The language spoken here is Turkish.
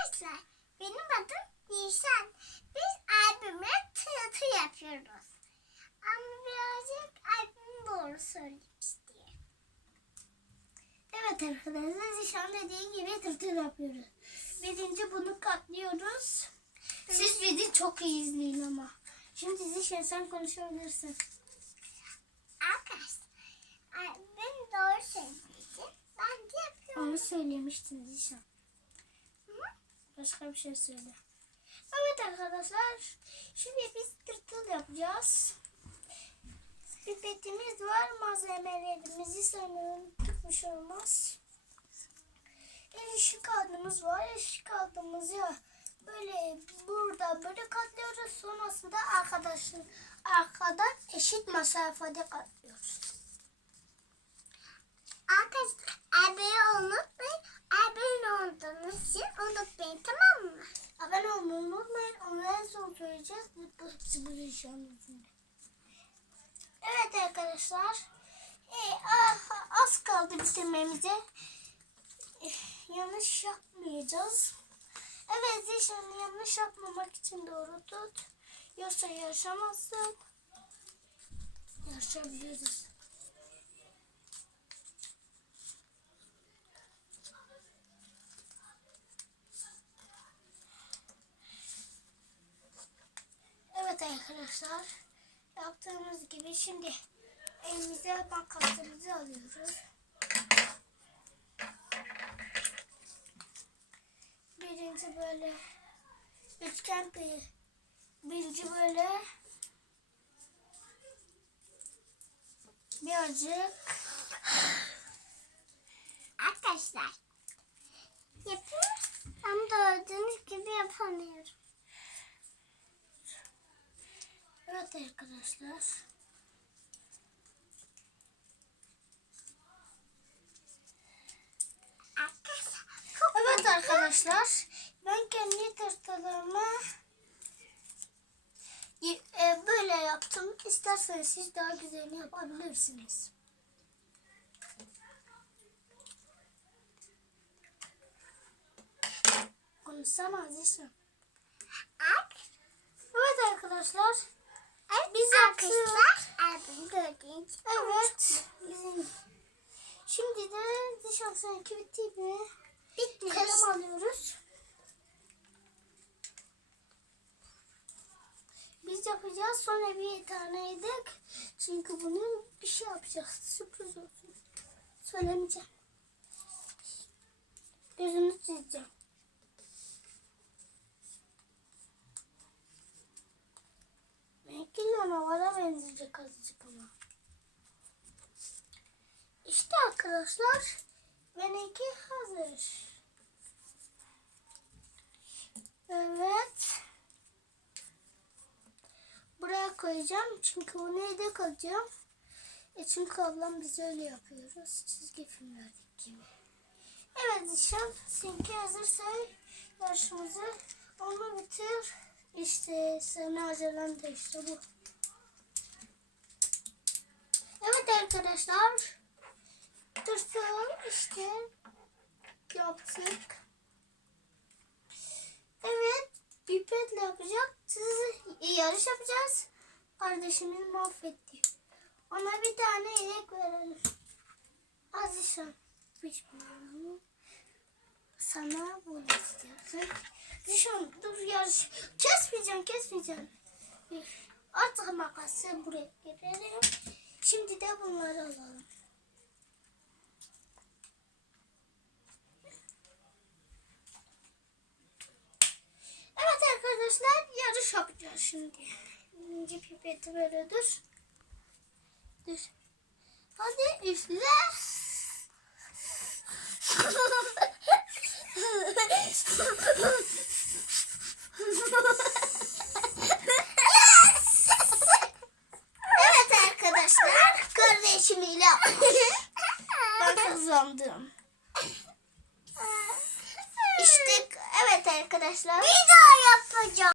Arkadaşlar benim adım Nisan. Biz albümle tiyatro yapıyoruz. Ama birazcık albüm doğru söylemiş diye. Evet arkadaşlar Nisan dediği gibi tiyatro yapıyoruz. Birinci bunu katlıyoruz. Siz bizi çok iyi izleyin ama. Şimdi Zişan sen konuşabilirsin. Arkadaşlar ben doğru söyleyeceğim. Ben de yapıyorum. Onu söylemiştin Zişan. Başka bir şey söyle. Evet arkadaşlar. Şimdi biz tırtıl yapacağız. Pipetimiz var. Malzemelerimizi sanırım tutmuş olmaz. Eşik kağıdımız var. Eşik kağıdımızı böyle burada böyle katlıyoruz. Sonrasında arkadaşın arkadan eşit mesafede katlıyoruz. Son söyleyeceğiz. Bu hepsi bu. Evet arkadaşlar. Ee, ah, az kaldı bitirmemize. Eh, yanlış yapmayacağız. Evet Zişan'ı yanlış yapmamak için doğru tut. Yoksa yaşamazsın. Yaşayabiliriz. Evet arkadaşlar. Yaptığımız gibi şimdi elimize makasımızı alıyoruz. Birinci böyle üçgen bir birinci böyle birazcık Arkadaşlar yapıyorum ama gördüğünüz gibi yapamıyorum. Evet arkadaşlar. Evet arkadaşlar. Ben kendi tırtılımı e, böyle yaptım. İsterseniz siz daha güzelini yapabilirsiniz. Konuşsana Aziz'im. Evet arkadaşlar. Arkadaşlar gördüğünüz Evet. Şimdi de diş hastaneki bitti mi? Bitmiş. Kalem alıyoruz. Biz yapacağız sonra bir tane yedek. Çünkü bunu bir şey yapacağız. Sürpriz olsun. Söylemeyeceğim. Gözünü çizeceğim. Canavara benzeyecek azıcık ama. İşte arkadaşlar benimki hazır. Evet. Buraya koyacağım çünkü bunu evde kalacağım. E çünkü ablam biz öyle yapıyoruz çizgi filmlerdeki gibi. Evet Zişan seninki hazırsa yarışımızı onu bitir. İşte sana hazırlandı işte bu. Evet arkadaşlar. Tırtıl işte yaptık. Evet pipetle yapacak. Siz yarış yapacağız. Kardeşimiz mahvetti. Ona bir tane inek verelim. Azişan. Bilmiyorum. Sana bunu istiyorsun. Zişan dur yarış. Kesmeyeceğim kesmeyeceğim. Artık makası buraya getirelim. Şimdi de bunları alalım. Evet arkadaşlar yarış yapacağız şimdi. Birinci pipeti böyle dur. Dur. Hadi üfle. evet kardeşimiyle ben kazandım. İşte evet arkadaşlar. Bir daha yapacağım.